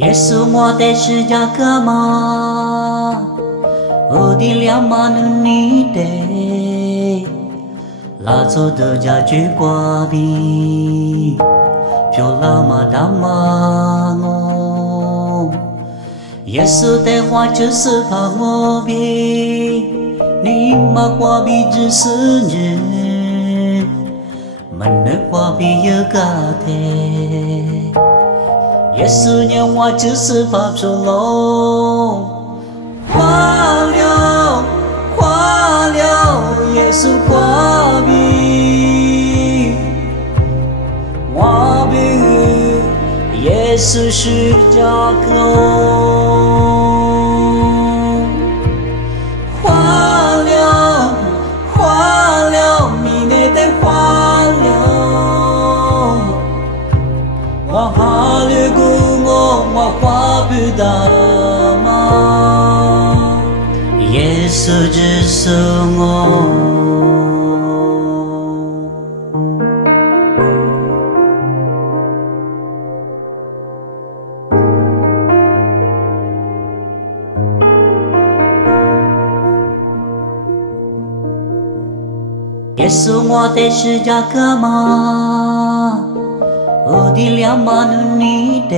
耶稣，我的十架格玛，我的两马努尼的，拉走的家具挂壁，漂拉马达马我。耶稣的话就是怕我比，你马挂壁只是你，门的挂壁有个的。耶稣年华就是怕走路，花了花了，耶稣挂壁，我比耶稣是架口，花了花了，你那得花了，我哈利古。我花不大吗？耶稣只是我。耶稣，我的十架格玛，我的两马努尼的。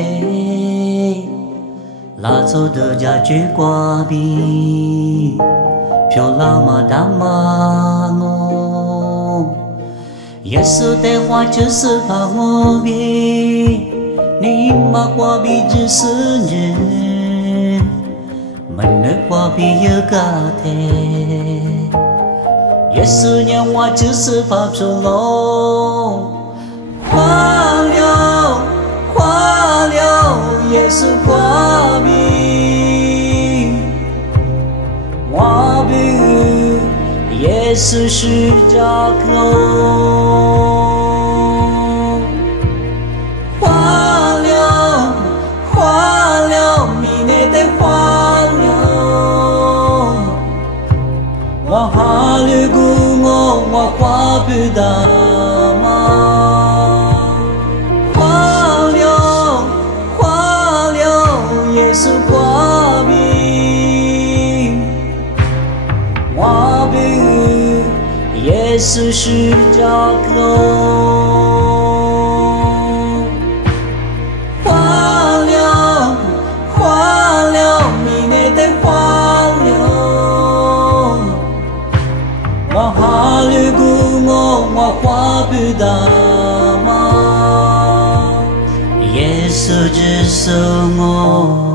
拉走的家具挂壁，漂拉马达马我。耶稣的话就是怕我比，你马挂壁只是你，门的挂壁有个的。耶稣年华就是怕走路，花了花了，耶稣挂壁。我比耶稣是架口，花了花了，你那得花了，我哈利古我花不大吗？花了花了，耶稣挂壁。我比耶稣是架口，花了花了，你那得花了，我哈利古我花不大吗？耶稣只是我。